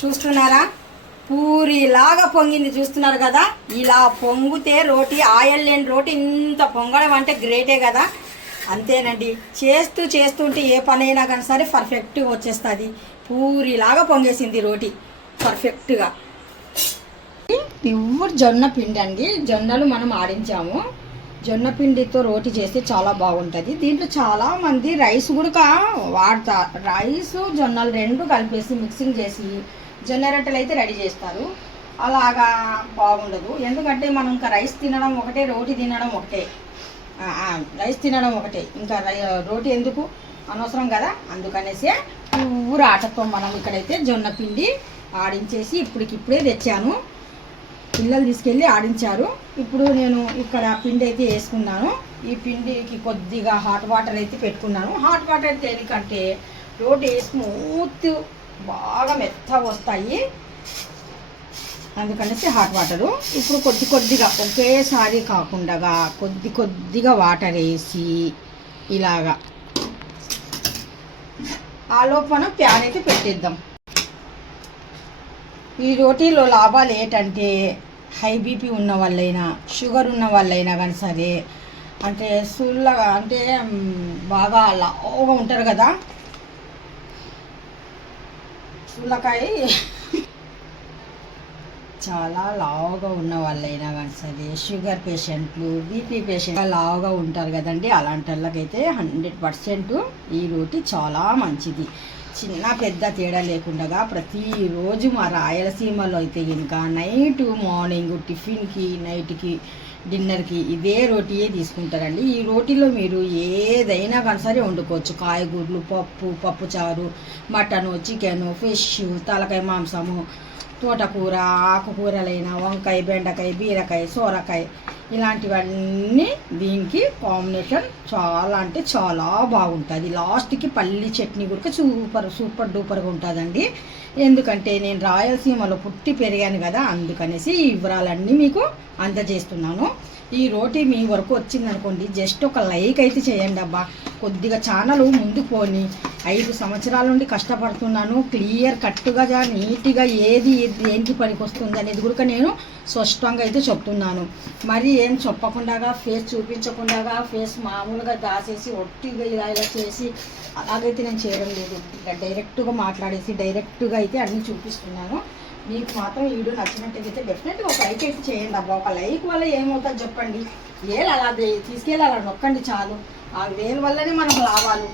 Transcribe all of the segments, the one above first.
చూస్తున్నారా, పూరిలాగా పొంగింది. చూస్తున్నారు కదా, ఇలా పొంగితే రోటీ, ఆయిల్ లేని రోటీ ఇంత పొంగడం అంటే గ్రేటే కదా. అంతేనండి, చేస్తూ చేస్తుంటే ఏ పని అయినా కానీ సరే పర్ఫెక్ట్గా వచ్చేస్తుంది. పూరిలాగా పొంగేసింది రోటీ పర్ఫెక్ట్గా. ప్యూర్ జొన్న పిండి అండి. జొన్నలు మనం ఆడించాము. జొన్న పిండితో రోటీ చేస్తే చాలా బాగుంటుంది. దీంట్లో చాలామంది రైస్ కూడా వాడతారు. రైస్ జొన్నలు రెండు కలిపేసి మిక్సింగ్ చేసి జొన్న రొట్టెలు అయితే రెడీ చేస్తారు. అలాగా బాగుండదు. ఎందుకంటే మనం ఇంకా రైస్ తినడం ఒకటే, రోటీ తినడం ఒకటే. రైస్ తినడం ఒకటే, ఇంకా రోటీ ఎందుకు, అనవసరం కదా. అందుకనేసి పూర ఆటతో మనం ఇక్కడైతే జొన్న పిండి ఆడించేసి ఇప్పటికిప్పుడే తెచ్చాను. పిల్లలు తీసుకెళ్ళి ఆడించారు. ఇప్పుడు నేను ఇక్కడ పిండి అయితే వేసుకున్నాను. ఈ పిండికి కొద్దిగా హాట్ వాటర్ అయితే పెట్టుకున్నాను. హాట్ వాటర్ అయితే ఎందుకంటే రోటీ స్మూత్ బాగా మెత్తగా వస్తాయి, అందుకనేసి హాట్ వాటరు. ఇప్పుడు కొద్దిగా ఒకేసారి కాకుండా కొద్దిగా వాటర్ వేసి ఇలాగా ఆ లోపు మనం ప్యాన్ అయితే పెట్టేద్దాం. ఈ రోటీలో లాభాలు ఏంటంటే హై బీపీ ఉన్న వాళ్ళైనా, షుగర్ ఉన్న వాళ్ళైనా కానీ సరే, అంటే సుల్లగా అంటే బాగా లావుగా ఉంటారు కదా, సుల్లకాయ చాలా లావుగా ఉన్న వాళ్ళైనా కానీ సరే, షుగర్ పేషెంట్లు, బీపీ పేషెంట్ లావుగా ఉంటారు కదండి, అలాంటి వాళ్ళకైతే 100% ఈ రోటీ చాలా మంచిది. చిన్న పెద్ద తేడా లేకుండా ప్రతిరోజు మా రాయలసీమలో అయితే ఇంకా నైట్ మార్నింగ్ టిఫిన్కి, నైట్కి, డిన్నర్కి ఇదే రోటీయే తీసుకుంటారండి. ఈ రోటీలో మీరు ఏదైనా కానీ సరే వండుకోవచ్చు. కాయగూరలు, పప్పుచారు, మటను, చికెను, ఫిష్, తలకాయ మాంసము, తోటకూర, ఆకుకూరలైన వంకాయ, బెండకాయ, బీరకాయ, సోరకాయ, ఇలాంటివన్నీ దీనికి కాంబినేషన్ చాలా అంటే చాలా బాగుంటుంది. లాస్ట్కి పల్లి చట్నీ కూడా సూపర్ డూపర్గా ఉంటుందండి. ఎందుకంటే నేను రాయలసీమలో పుట్టి పెరిగాను కదా, అందుకనేసి ఈ వివరాలన్నీ మీకు అందజేస్తున్నాను. ఈ రోటీ మీ వరకు వచ్చిందనుకోండి, జస్ట్ ఒక లైక్ అయితే చేయండి అబ్బా. కొద్దిగా ఛానల్ ముందుకు పోని. 5 సంవత్సరాల నుండి కష్టపడుతున్నాను. క్లియర్ కట్టుగా నీట్గా ఏది దేనికి పనికి వస్తుంది అనేది కూడా నేను స్పష్టంగా అయితే చెప్తున్నాను. మరి ఏం చెప్పకుండా, ఫేస్ చూపించకుండా, ఫేస్ మామూలుగా దాచేసి ఒట్టిగా ఇలా చేసి అలాగైతే నేను చేయడం లేదు. డైరెక్ట్గా మాట్లాడేసి డైరెక్ట్గా అయితే అన్నీ చూపిస్తున్నాను. మీకు మాత్రం ఈ వీడియో నచ్చినట్టయితే డెఫినెట్గా ఒక లైక్ అయితే చేయండి అబ్బా. ఒక లైక్ వల్ల ఏమవుతుంది చెప్పండి. వేలు అలా తీసుకెళ్ళి అలా నొక్కండి చాలు. ఆ వేలు వల్లనే మనకు లాభాలు.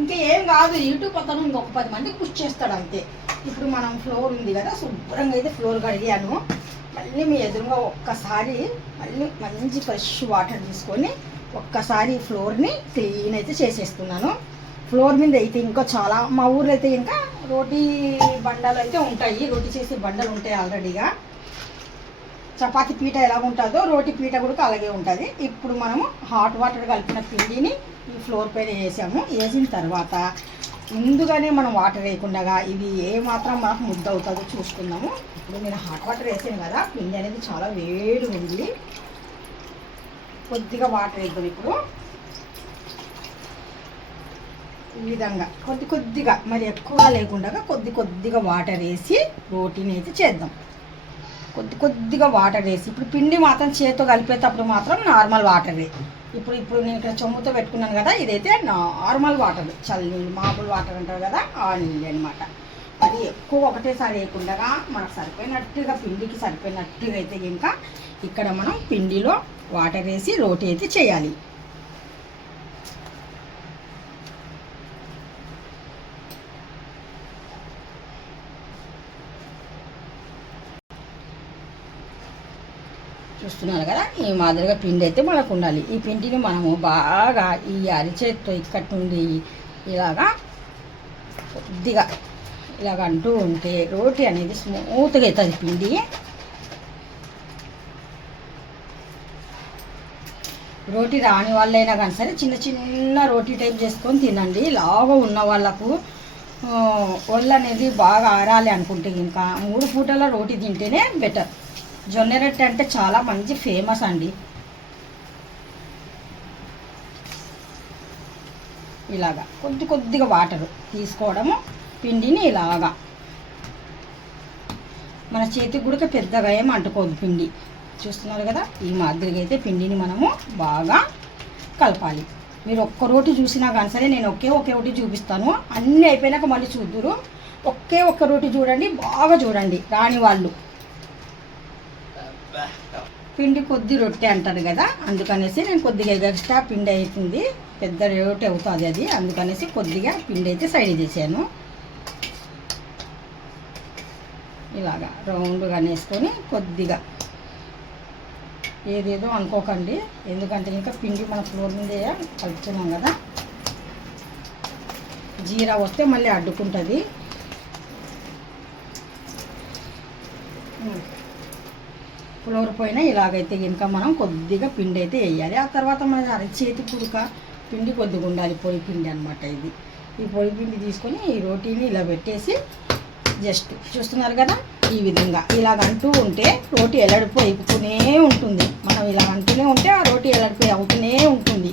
ఇంకా ఏం కాదు, యూట్యూబ్ అతను ఇంకొక 10 మందికి పుష్ చేస్తాడు అంతే. ఇప్పుడు మనం ఫ్లోర్ ఉంది కదా, శుభ్రంగా అయితే ఫ్లోర్ కడిగాను. మళ్ళీ మీ ఎదురుగా ఒక్కసారి మళ్ళీ మంచి ఫ్రెష్ వాటర్ తీసుకొని ఒక్కసారి ఫ్లోర్ని క్లీన్ అయితే చేసేస్తున్నాను. ఫ్లోర్ మీద అయితే ఇంకా చాలా, మా ఊర్లో అయితే ఇంకా రోటీ బండలు అయితే ఉంటాయి. రోటీ చేసే బండలు ఉంటాయి ఆల్రెడీగా. చపాతీ పీట ఎలా ఉంటుందో రోటీ పీట కూడా అలాగే ఉంటుంది. ఇప్పుడు మనము హాట్ వాటర్ కలిపిన పిండిని ఈ ఫ్లోర్ పైన వేసాము. వేసిన తర్వాత ముందుగానే మనం వాటర్ వేయకుండా ఇది ఏ మాత్రం మనకు ముద్ద అవుతుందో చూసుకుందాము. ఇప్పుడు నేను హాట్ వాటర్ వేసాను కదా, పిండి అనేది చాలా వేడి ఉంది. కొద్దిగా వాటర్ వేద్దాం. ఇప్పుడు ఈ విధంగా కొద్దిగా, మరి ఎక్కువగా లేకుండా కొద్దిగా వాటర్ వేసి రోటీని అయితే చేద్దాం. కొద్దిగా వాటర్ వేసి ఇప్పుడు పిండి మాత్రం చేతితో కలిపేటప్పుడు మాత్రం నార్మల్ వాటరే. ఇప్పుడు నేను ఇక్కడ చెంబుతో పెట్టుకున్నాను కదా, ఇదైతే నార్మల్ వాటర్, చల్లనీళ్ళు, మామూలు వాటర్ అంటారు కదా, ఆ నీళ్ళు అనమాట. అది ఎక్కువ ఒకటేసారి వేయకుండా మనకు సరిపోయినట్టుగా, పిండికి సరిపోయినట్టుగా అయితే ఇంకా ఇక్కడ మనం పిండిలో వాటర్ వేసి రోటీ అయితే చేయాలి. చూస్తున్నారు కదా, ఈ మాదిరిగా పిండి అయితే మనకు ఉండాలి. ఈ పిండిని మనము బాగా ఈ అరిచేతితో ఇక్కడి నుండి ఇలాగా కొద్దిగా ఇలాగ అంటూ ఉంటే రోటీ అనేది స్మూత్గా అవుతుంది. పిండి రోటీ రాని వాళ్ళైనా కానీ సరే చిన్న రోటీ టైప్ చేసుకొని తినండి. లావుగా ఉన్న వాళ్ళకు ఒళ్ళు అనేది బాగా ఆరాలి అనుకుంటే ఇంకా 3 పూటల రోటీ తింటేనే బెటర్. జొన్న రొట్టె అంటే చాలా మంచి ఫేమస్ అండి. ఇలాగా కొద్దిగా వాటర్ తీసుకోవడము, పిండిని ఇలాగా మన చేతికి కూడా పెద్దగా ఏం అంటుకోదు పిండి. చూస్తున్నారు కదా, ఈ మాదిరిగా అయితే పిండిని మనము బాగా కలపాలి. మీరు ఒక్క రోటి చూసినా కానీ సరే, నేను ఒకే రోటి చూపిస్తాను. అన్నీ అయిపోయినాక మళ్ళీ చూద్దురు. ఒక్క రోటి చూడండి, బాగా చూడండి రాని వాళ్ళు. పిండి కొద్ది రొట్టె అంటారు కదా, అందుకనేసి నేను కొద్దిగా ఎక్స్ట్రా పిండి అవుతుంది, పెద్ద రొట్టె అవుతుంది అది, అందుకనేసి కొద్దిగా పిండి అయితే సైడ్ చేశాను. ఇలాగా రౌండ్గా వేసుకొని కొద్దిగా, ఏదేదో అనుకోకండి, ఎందుకంటే ఇంకా పిండి మన ఫ్లోర్ మీదే కలుపుతున్నాం కదా, జీరా వస్తే మళ్ళీ అడ్డుకుంటుంది. ఫ్లోర్ పైన ఇలాగైతే ఇంకా మనం కొద్దిగా పిండి అయితే వేయాలి. ఆ తర్వాత మన అరచేతి పుడక పిండి కొద్దిగా ఉండాలి, పొడి పిండి అనమాట ఇది. ఈ పొడి పిండి తీసుకొని ఈ రోటీని ఇలా పెట్టేసి జస్ట్ చూస్తున్నారు కదా, ఈ విధంగా ఇలాగంటూ ఉంటే రోటీ ఎల్లడిపో అయిపోతూనే ఉంటుంది. మనం ఇలా అంటూనే ఉంటే ఆ రోటీ ఎల్లడిపోయి అవుతూనే ఉంటుంది.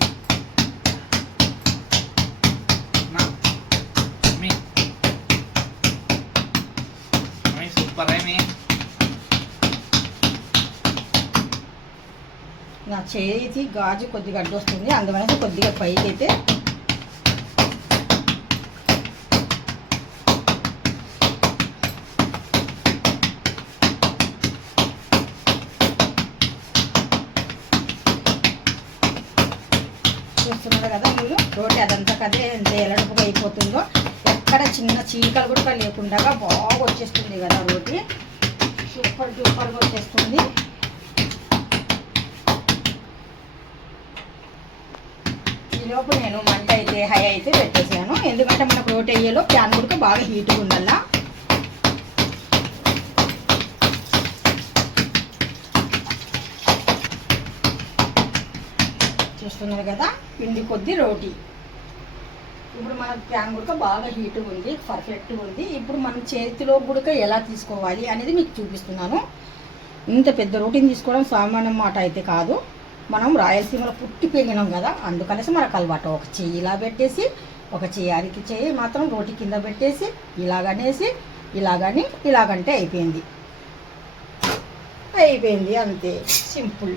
నా చేతి గాజు కొద్దిగా అడ్డు వస్తుంది, అందుకనేసి కొద్దిగా పైకి అయితే చూస్తున్నారు కదా మీరు. రోటీ అదంతా కదే ఎంత ఎలడుపుగా అయిపోతుందో, ఎక్కడ చిన్న చీకలు కూడా లేకుండా బాగా వచ్చేస్తుంది కదా రోటీ, సూపర్గా వచ్చేస్తుంది. ఈలోపు నేను మంట అయితే హై అయితే పెట్టేసాను, ఎందుకంటే మనకు రోటీ అయ్యేలో ప్యాన్ కూడా బాగా హీట్గా ఉండాలా. చూస్తున్నారు కదా, పిండి కొద్ది రోటీ. ఇప్పుడు మన ప్యాన్ గుడక బాగా హీట్గా ఉంది, పర్ఫెక్ట్గా ఉంది. ఇప్పుడు మనం చేతిలో గుడక ఎలా తీసుకోవాలి అనేది మీకు చూపిస్తున్నాను. ఇంత పెద్ద రోటీని తీసుకోవడం సామాన్యం మాట అయితే కాదు. మనం రాయలసీమలో పుట్టి పెరిగినాం కదా, అందుకనేసి మనకు అలవాటు. ఒక చెయ్యి ఇలా పెట్టేసి, ఒక చెయ్యి అరికి చెయ్యి మాత్రం రోటీ కింద పెట్టేసి ఇలాగనేసి ఇలాగంటే అయిపోయింది అంతే, సింపుల్.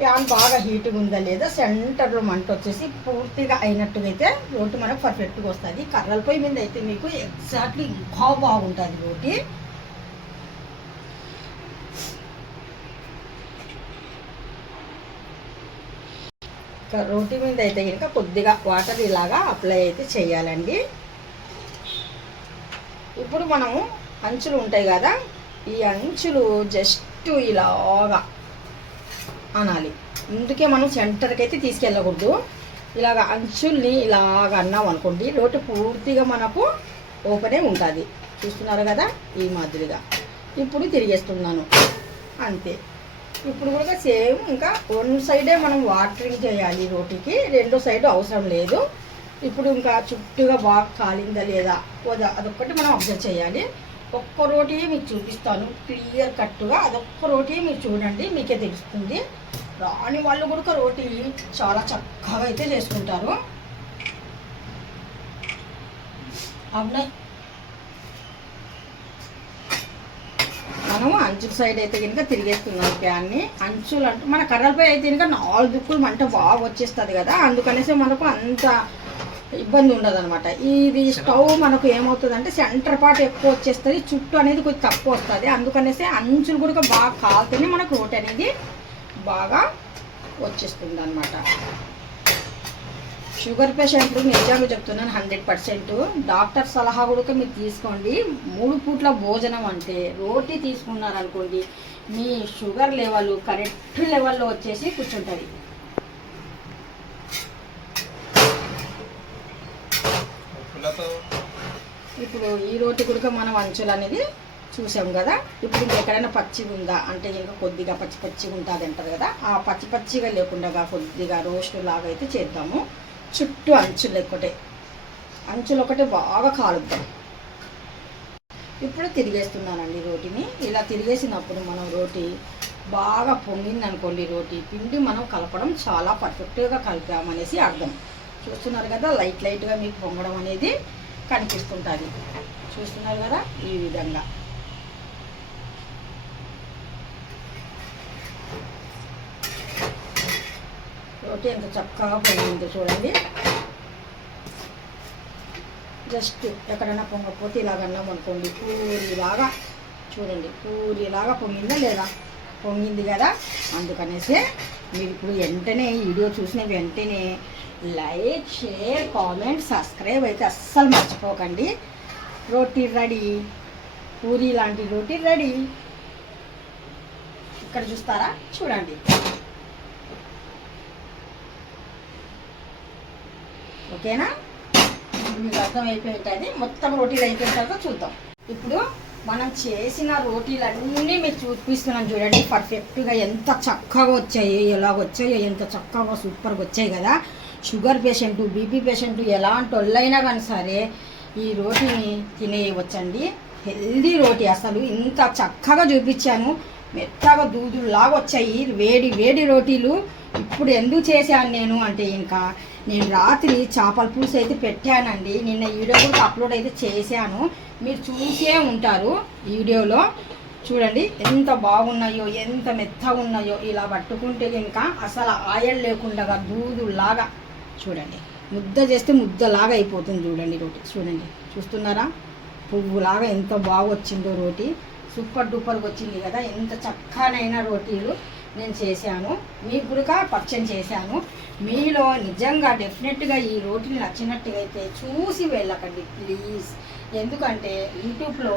ప్యాన్ బాగా హీట్గా ఉందా లేదా, సెంటర్లో మంట వచ్చేసి పూర్తిగా అయినట్టుగా అయితే రోటీ మనకు పర్ఫెక్ట్గా వస్తుంది. కర్రల పొయ్యి మీద అయితే మీకు ఎగ్జాక్ట్లీ ఇంకా బాగుంటుంది రోటీ. రోటీ మీద అయితే కనుక కొద్దిగా వాటర్ ఇలాగా అప్లై అయితే చేయాలండి. ఇప్పుడు మనము అంచులు ఉంటాయి కదా, ఈ అంచులు జస్ట్ ఇలాగా అనాలి. అందుకే మనం సెంటర్కి అయితే తీసుకెళ్ళకూడదు. ఇలాగ అంచుల్ని ఇలాగ అన్నాం అనుకోండి, రోటి పూర్తిగా మనకు ఓపెనే ఉంటుంది. చూస్తున్నారు కదా, ఈ మాదిరిగా. ఇప్పుడు తిరిగేస్తున్నాను అంతే. ఇప్పుడు కూడా సేమ్, ఇంకా వన్ సైడే మనం వాటరింగ్ చేయాలి రోటీకి, రెండో సైడ్ అవసరం లేదు. ఇప్పుడు ఇంకా చుట్టూగా బాగా కాలిందా లేదా అదొక్కటి మనం అబ్జర్వ్ చేయాలి. ఒక్క రోటీ మీకు చూపిస్తాను క్లియర్ కట్గా, అదొక్క రోటీ మీరు చూడండి, మీకే తెలుస్తుంది. రాని వాళ్ళు కూడా రోటీ చాలా చక్కగా అయితే చేసుకుంటారు. అవునా, మనము అంచుల సైడ్ అయితే కనుక తిరిగేస్తున్నాం ప్యాన్ని. అంచులు అంటే మన కర్రలపై అయితే కనుక 4 దిక్కులు మంట బాగా వచ్చేస్తుంది కదా, అందుకనేసి మనకు అంత ఇబ్బంది ఉండదు అనమాట. ఇది స్టవ్ మనకు ఏమవుతుందంటే సెంటర్ పార్ట్ ఎక్కువ వచ్చేస్తుంది, చుట్టూ అనేది కొంచెం తక్కువ వస్తుంది. అందుకనేసి అంచులు కూడా బాగా కాలితేనే మనకు రోటీ అనేది బాగా వచ్చేస్తుంది అనమాట. షుగర్ పేషెంట్లు నిజంగా చెప్తున్నాను 100%. డాక్టర్ సలహా కూడా మీరు తీసుకోండి. 3 పూట్ల భోజనం అంటే రోటీ తీసుకున్నారనుకోండి, మీ షుగర్ లెవెల్ కరెక్ట్ లెవెల్లో వచ్చేసి కూర్చుంటుంది. ఇప్పుడు ఈ రోటీ కూడా మనం అంచులు అనేది చూసాం కదా. ఇప్పుడు ఇంకెక్కడైనా పచ్చిగా ఉందా అంటే ఇంకా కొద్దిగా పచ్చిగా ఉంటుంది అంటారు కదా, ఆ పచ్చిగా లేకుండా కొద్దిగా రోస్ట్ లాగా అయితే చేద్దాము. చుట్టూ అంచులు ఒకటే బాగా కాలుద్దాం. ఇప్పుడు తిరిగేస్తున్నానండి రోటీని. ఇలా తిరిగేసినప్పుడు మనం రోటీ బాగా పొంగింది అనుకోండి, రోటీ పిండి మనం కలపడం చాలా పర్ఫెక్ట్గా కలిపామనేసి అర్థం. చూస్తున్నారు కదా, లైట్గా మీకు పొంగడం అనేది కనిపిస్తుంటుంది. చూస్తున్నారు కదా, ఈ విధంగా. రోటీ ఎంత చక్కగా పొంగిందో చూడండి. జస్ట్ ఎక్కడైనా పొంగకపోతే ఇలాగ అన్నాం అనుకోండి, పూరిలాగా చూడండి, పూరిలాగా పొంగిందా లేదా? పొంగింది కదా. అందుకనేసి మీరు ఇప్పుడు వెంటనే వీడియో చూసిన వెంటనే లైక్, షేర్, కామెంట్, సబ్స్క్రైబ్ అయితే అస్సలు మర్చిపోకండి. రోటీ రెడీ, పూరి లాంటి రోటీ రెడీ. ఇక్కడ చూస్తారా, చూడండి. ఓకేనా? మీకు అర్థమైపోయింటుంది. మొత్తం రోటీలు అయిపోయిన తర్వాత చూద్దాం. ఇప్పుడు మనం చేసిన రోటీలన్నీ మీరు చూపిస్తున్నాను చూడండి. పర్ఫెక్ట్గా ఎంత చక్కగా వచ్చాయి, ఎలాగ వచ్చాయో ఎంత చక్కగా సూపర్గా వచ్చాయి కదా. షుగర్ పేషెంటు, బీపీ పేషెంటు ఎలాంటి వాళ్ళైనా కానీ సరే ఈ రోటీని తినేయవచ్చండి. హెల్దీ రోటీ. అసలు ఇంత చక్కగా చూపించాను, మెత్తగా దూదులాగా వచ్చాయి వేడి వేడి రోటీలు. ఇప్పుడు ఎందుకు చేశాను నేను అంటే, ఇంకా నేను రాత్రి చేపల పులుసు అయితే పెట్టానండి. నిన్న వీడియో కూడా అప్లోడ్ అయితే చేశాను, మీరు చూసే ఉంటారు. వీడియోలో చూడండి ఎంత బాగున్నాయో, ఎంత మెత్తగా ఉన్నాయో. ఇలా పట్టుకుంటే ఇంకా అసలు ఆయిల్ లేకుండా దూదులాగా చూడండి, ముద్ద చేస్తే ముద్దలాగా అయిపోతుంది చూడండి రోటీ. చూడండి, చూస్తున్నారా, పువ్వులాగా ఎంత బాగా వచ్చిందో రోటీ. సూపర్ డూపర్గా వచ్చింది కదా. ఎంత చక్కనైన రోటీలు నేను చేశాను, మీకు కూడా పరిచయం చేశాను. మీలో నిజంగా డెఫినెట్గా ఈ రోటీలు నచ్చినట్టుగా అయితే చూసి వెళ్ళకండి ప్లీజ్. ఎందుకంటే యూట్యూబ్లో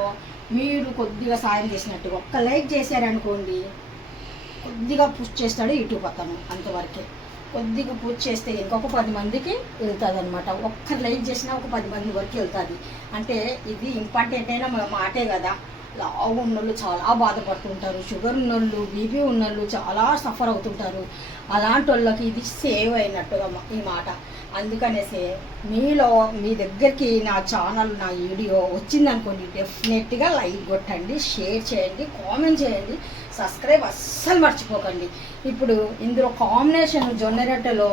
మీరు కొద్దిగా సాయం చేసినట్టుగా ఒక్క లైక్ చేశారనుకోండి, కొద్దిగా పుష్ చేస్తాడు యూట్యూబ్ అతను. అంతవరకే. కొద్దిగా పూజ చేస్తే ఇంకొక 10 మందికి వెళ్తుంది అనమాట. ఒక్క లైక్ చేసినా ఒక 10 మంది వరకు వెళ్తుంది. అంటే ఇది ఇంపార్టెంట్ అయిన మాటే కదా. లావు ఉన్నోళ్ళు చాలా బాధపడుతుంటారు, షుగర్ ఉన్నోళ్ళు, బీపీ ఉన్నోళ్ళు చాలా సఫర్ అవుతుంటారు. అలాంటి వాళ్ళకి ఇది సేవ్ అయినట్టుగా ఈ మాట. అందుకనేసి మీలో మీ దగ్గరికి నా ఛానల్, నా వీడియో వచ్చిందనుకోండి, డెఫినెట్గా లైక్ కొట్టండి, షేర్ చేయండి, కామెంట్ చేయండి, సబ్స్క్రైబ్ అస్సలు మర్చిపోకండి. ఇప్పుడు ఇందులో కాంబినేషన్ జొన్న రొట్టెలో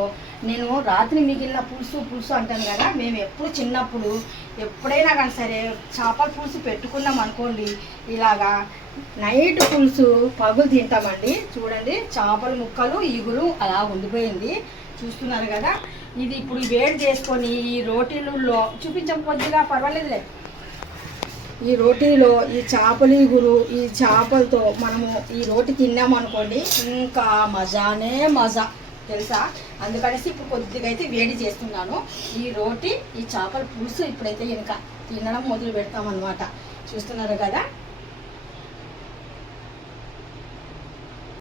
నేను రాత్రి మిగిలిన పులుసు అంటాను కదా. మేము ఎప్పుడు చిన్నప్పుడు ఎప్పుడైనా కానీ సరే చేపల పులుసు పెట్టుకున్నాం అనుకోండి, ఇలాగా నైట్ పులుసు పగులు తింటామండి. చూడండి, చేపల ముక్కలు, ఈగులు అలా ఉండిపోయింది. చూస్తున్నారు కదా. ఇది ఇప్పుడు వేడి చేసుకొని ఈ రోటీలలో చూపించకపోద్దిగా పర్వాలేదులే. ఈ రోటీలో ఈ చేపల ఈగురు, ఈ చేపలతో మనము ఈ రోటీ తిన్నామనుకోండి, ఇంకా మజానే మజా తెలుసా. అందుకనేసి ఇప్పుడు కొద్దిగా అయితే వేడి చేస్తున్నాను. ఈ రోటీ, ఈ చేపల పులుసు ఇప్పుడైతే ఇంకా తినడం మొదలు పెడతామన్నమాట. చూస్తున్నారు కదా.